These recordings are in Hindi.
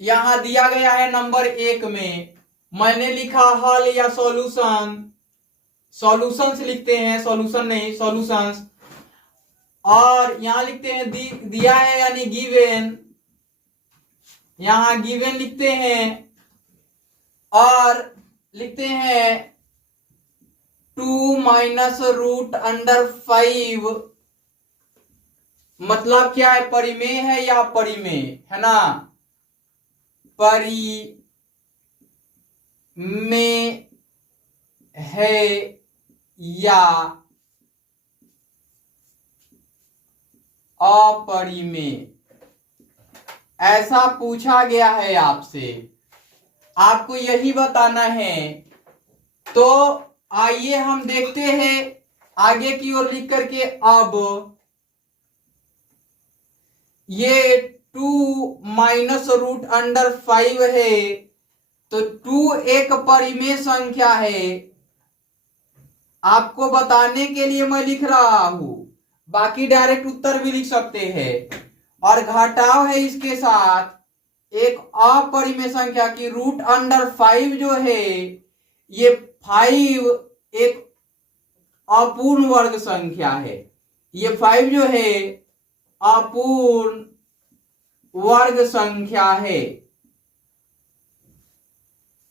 यहां दिया गया है नंबर 1 में, मैंने लिखा हल या सॉल्यूशन, सॉल्यूशंस लिखते हैं, सॉल्यूशन नहीं सॉल्यूशंस। और यहां लिखते हैं दिया है यानी गिवन, यहां गिवन लिखते हैं और लिखते हैं 2 माइनस रूट अंडर 5, मतलब क्या है, परिमेय है या अपरिमेय है ना, परिमेय है या अपरिमेय, ऐसा पूछा गया है आपसे, आपको यही बताना है। तो आइए हम देखते हैं आगे की ओर लिख करके। अब ये 2 माइनस रूट अंडर 5 है, तो 2 एक परिमेय संख्या है, आपको बताने के लिए मैं लिख रहा हूं, बाकी डायरेक्ट उत्तर भी लिख सकते हैं। और घटाव है इसके साथ एक अपरिमेय संख्या की रूट अंडर 5 जो है, ये 5 एक अपूर्ण वर्ग संख्या है, ये 5 जो है अपूर्ण वर्ग संख्या है,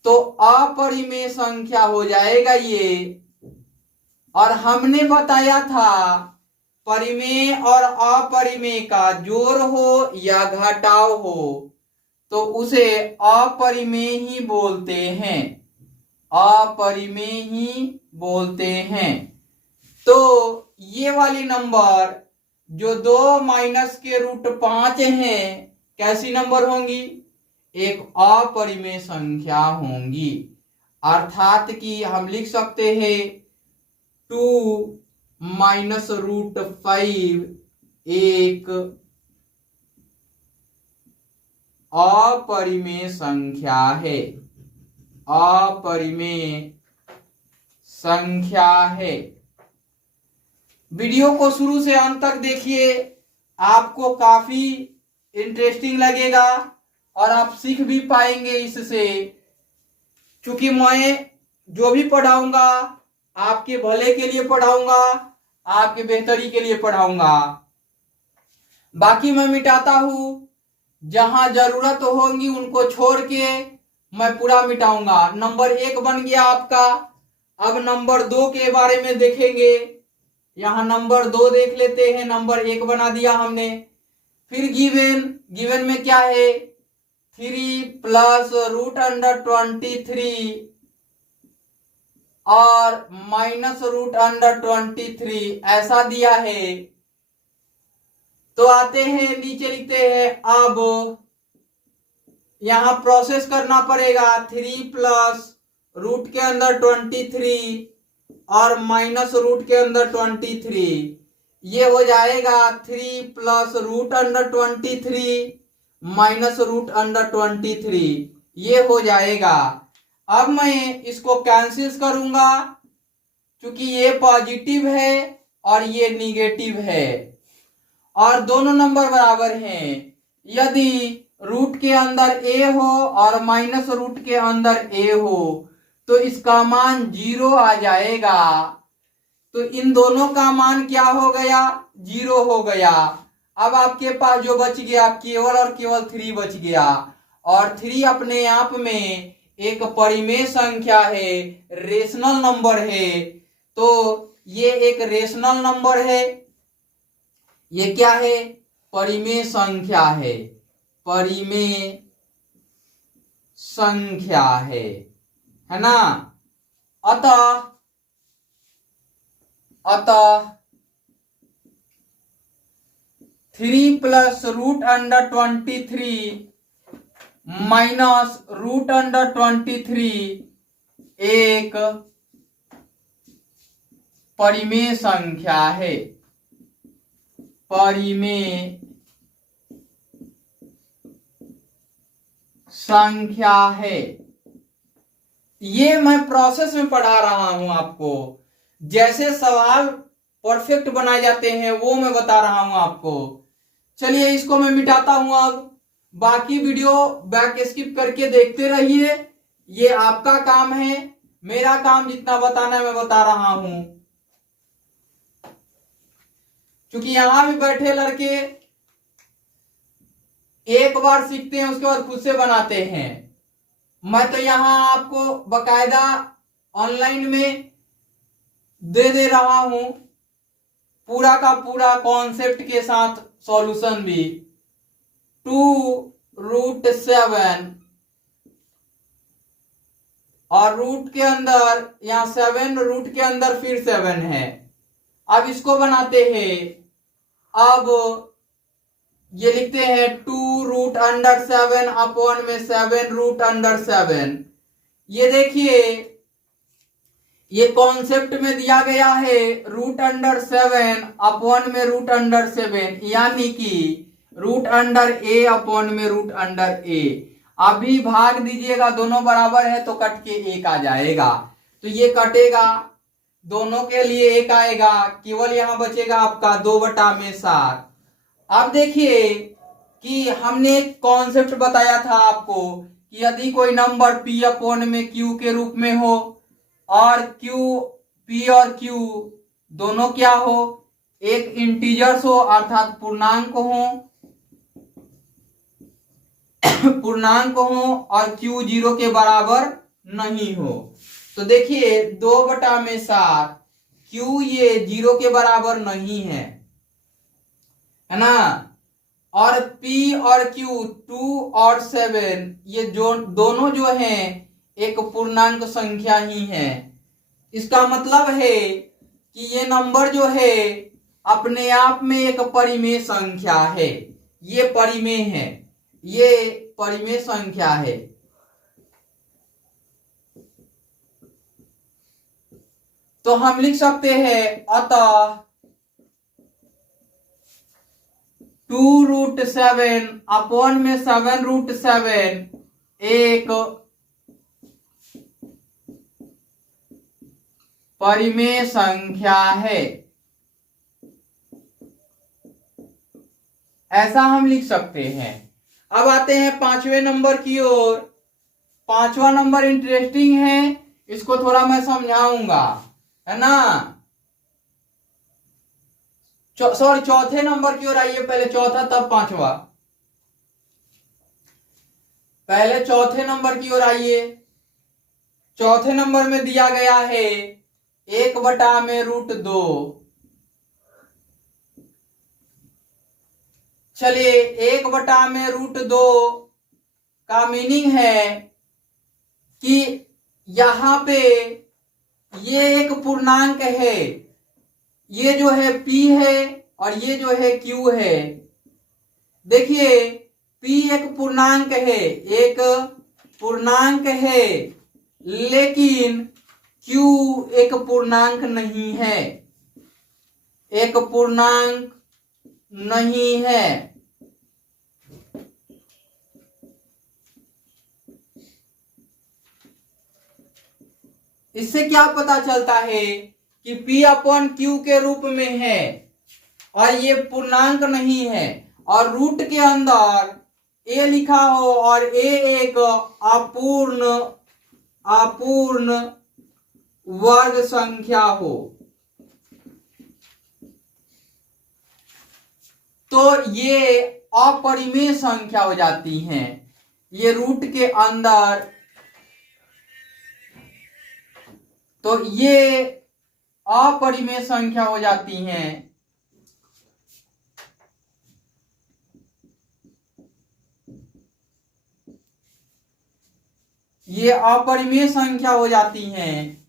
तो अपरिमेय संख्या हो जाएगा ये। और हमने बताया था परिमेय और अपरिमेय का जोड़ हो या घटाव हो तो उसे अपरिमेय ही बोलते हैं, अपरिमेय ही बोलते हैं। तो ये वाली नंबर जो 2 माइनस के रूट 5 है, कैसी नंबर होंगी, एक अपरिमेय संख्या होंगी, अर्थात कि हम लिख सकते हैं 2 माइनस रूट 5 एक अपरिमेय संख्या है, अपरिमेय संख्या है। वीडियो को शुरू से अंत तक देखिए, आपको काफी इंटरेस्टिंग लगेगा और आप सीख भी पाएंगे इससे, क्योंकि मैं जो भी पढ़ाऊंगा आपके भले के लिए पढ़ाऊंगा, आपके बेहतरी के लिए पढ़ाऊंगा। बाकी मैं मिटाता हूं, जहां जरूरत होगी उनको छोड़ के मैं पूरा मिटाऊंगा। नंबर 1 बन गया आपका। अब नंबर 2 के बारे में देखेंगे। यहां नंबर 2 देख लेते हैं, नंबर 1 बना दिया हमने। फिर गिवन में क्या है, 3 प्लस रूट अंडर 23 और माइनस रूट अंडर 23 ऐसा दिया है। तो आते हैं नीचे लिखते हैं, अब यहां प्रोसेस करना पड़ेगा, 3 प्लस रूट के अंदर 23 और माइनस रूट के अंदर 23, ये हो जाएगा 3 plus root under 23 minus root under 23, ये हो जाएगा। अब मैं इसको कैंसिल करूंगा, क्योंकि ये पॉजिटिव है और ये निगेटिव है और दोनों नंबर बराबर हैं। यदि रूट के अंदर a हो और माइनस रूट के अंदर a हो तो इसका मान 0 आ जाएगा। तो इन दोनों का मान क्या हो गया, 0 हो गया। अब आपके पास जो बच गया केवल और केवल 3 बच गया, और 3 अपने आप में एक परिमेय संख्या है, रेशनल नंबर है। तो ये एक रेशनल नंबर है, ये क्या है, परिमेय संख्या है, परिमेय संख्या है ना। अतः 3 plus root under 23 minus root under 23 एक परिमेय संख्या है, परिमेय संख्या है। ये मैं प्रोसेस में पढ़ा रहा हूं आपको, जैसे सवाल परफेक्ट बनाए जाते हैं वो मैं बता रहा हूं आपको। चलिए इसको मैं मिटाता हूं। अब बाकी वीडियो बैक स्किप करके देखते रहिए, ये आपका काम है, मेरा काम जितना बताना है मैं बता रहा हूं। क्योंकि यहां भी बैठे लड़के एक बार सीखते हैं उसके बाद खुद से बनाते हैं। मैं तो यहां आपको बकायदा ऑनलाइन में दे रहा हूं, पूरा का पूरा कॉन्सेप्ट के साथ सॉल्यूशन भी। 2√7 और रूट के अंदर यहां 7, रूट के अंदर फिर 7 है। अब इसको बनाते हैं। अब ये लिखते हैं 2√7 अपॉन में 7√7। ये देखिए ये कॉन्सेप्ट में दिया गया है √7 अपॉन में √7, यानी कि √a अपॉन में √a। अभी भाग दीजिएगा, दोनों बराबर है तो कट के 1 आ जाएगा, तो ये कटेगा, दोनों के लिए 1 आएगा, केवल यहां बचेगा आपका 2/7। अब देखिए कि हमने एक कॉन्सेप्ट बताया था आपको कि यदि कोई नंबर p अपॉन में q के रूप में हो और p और q दोनों क्या हो, एक इंटीजर्स हो अर्थात पूर्णांक हो और q 0 के बराबर नहीं हो। तो देखिए 2/7 q ये 0 के बराबर नहीं है ना, और p और q 2 और 7 ये जो दोनों जो हैं एक पूर्णांक संख्या ही है। इसका मतलब है कि ये नंबर जो है अपने आप में एक परिमेय संख्या है, ये परिमेय है, ये परिमेय संख्या है। तो हम लिख सकते हैं अतः 2√7 अपॉन में 7√7 एक परिमेय संख्या है, ऐसा हम लिख सकते हैं। अब आते हैं 5वें नंबर की ओर। 5वां नंबर इंटरेस्टिंग है, इसको थोड़ा मैं समझाऊंगा, है ना। सॉरी, चौथे नंबर की ओर आइए, पहले चौथा तब 5वां। पहले चौथे नंबर की ओर आइए। चौथे नंबर में दिया गया है 1/√2। चलिए 1/√2 का मीनिंग है कि यहां पे ये एक पूर्णांक है, ये जो है p है और ये जो है q है। देखिए p एक पूर्णांक है, एक पूर्णांक है, लेकिन q एक पूर्णांक नहीं है, एक पूर्णांक नहीं है। इससे क्या पता चलता है कि p अपॉन q के रूप में है और ये पूर्णांक नहीं है, और रूट के अंदर a लिखा हो और a एक अपूर्ण वर्ग संख्या हो, तो ये अपरिमेय संख्या हो जाती हैं। ये रूट के अंदर, तो ये अपरिमेय संख्या हो जाती हैं। ये अपरिमेय संख्या हो जाती हैं।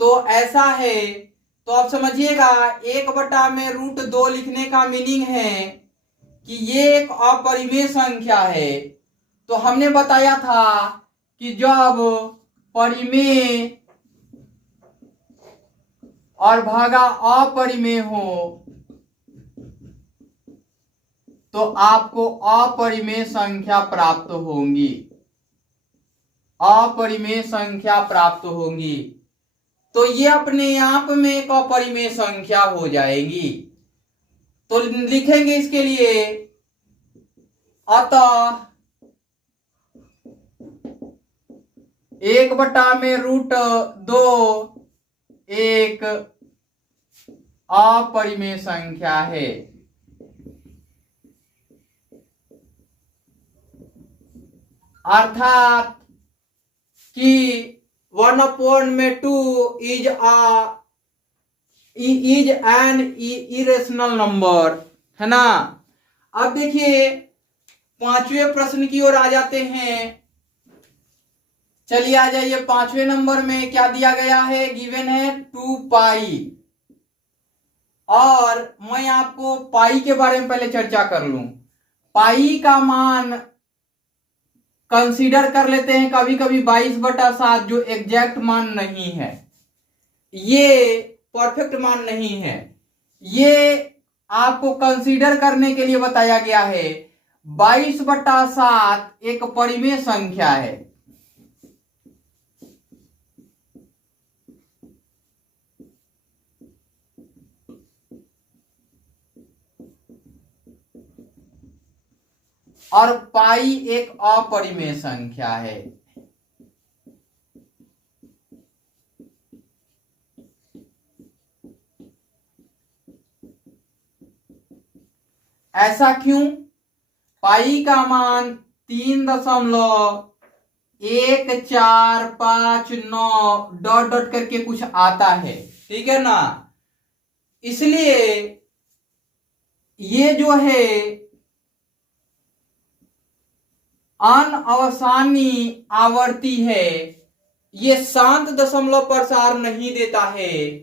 तो ऐसा है, तो आप समझिएगा 1/√2 लिखने का मीनिंग है कि ये एक अपरिमेय संख्या है। तो हमने बताया था कि जब परिमेय और भागा अपरिमेय हो तो आपको अपरिमेय संख्या प्राप्त होंगी, अपरिमेय संख्या प्राप्त होंगी। तो ये अपने आप में एक अपरिमेय संख्या हो जाएगी। तो लिखेंगे इसके लिए अतः 1/√2 एक अपरिमेय संख्या है। अर्थात कि 1/2 इज एन इरेशनल नंबर, है ना। अब देखिए 5वें प्रश्न की ओर आ जाते हैं। चलिए आ जाइए 5वें नंबर में क्या दिया गया है, गिवन है 2 पाई। और मैं आपको पाई के बारे में पहले चर्चा कर लूं। पाई का मान कंसीडर कर लेते हैं कभी कभी 22/7, जो एग्जैक्ट मान नहीं है, ये परफेक्ट मान नहीं है, ये आपको कंसीडर करने के लिए बताया गया है। 22/7 एक परिमेय संख्या है। और पाई एक अपरिमेय संख्या है। ऐसा क्यों? पाई का मान 3.1459 डॉट डॉट करके कुछ आता है, ठीक है ना। इसलिए ये जो है अनअवसानी आवर्ती है, ये शांत दशमलव प्रसार नहीं देता है।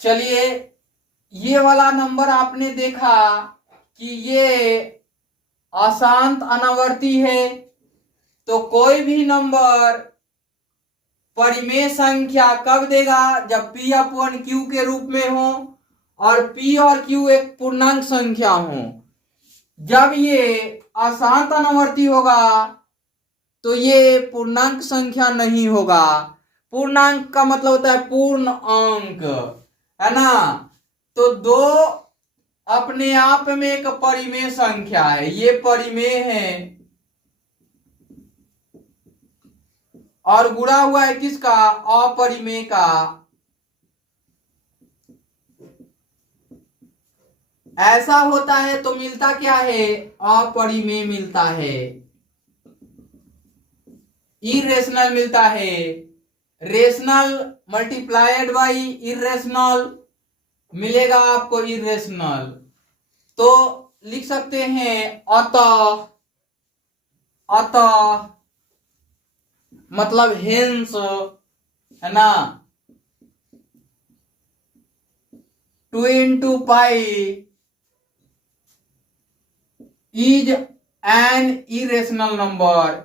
चलिए ये वाला नंबर आपने देखा कि ये अशांत अनावर्ती है, तो कोई भी नंबर परिमेय संख्या कब देगा, जब p/q के रूप में हो और p और q एक पूर्णांक संख्या हो। जब ये अशांत अनावर्ती होगा तो ये पूर्णांक संख्या नहीं होगा। पूर्णांक का मतलब होता है पूर्ण अंक, है ना। तो 2 अपने आप में एक परिमेय संख्या है, ये परिमेय है, और गुणा हुआ है किसका, अपरिमेय का। ऐसा होता है तो मिलता क्या है, अपरिमेय मिलता है, इरेशनल मिलता है। रेशनल मल्टीप्लाइड बाई इरेशनल मिलेगा आपको इरेशनल। तो लिख सकते हैं अतः मतलब हेंस, है ना, 2 × pi is an irrational number.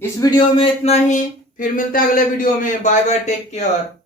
इस वीडियो में इतना ही, फिर मिलते हैं अगले वीडियो में। Bye bye, take care.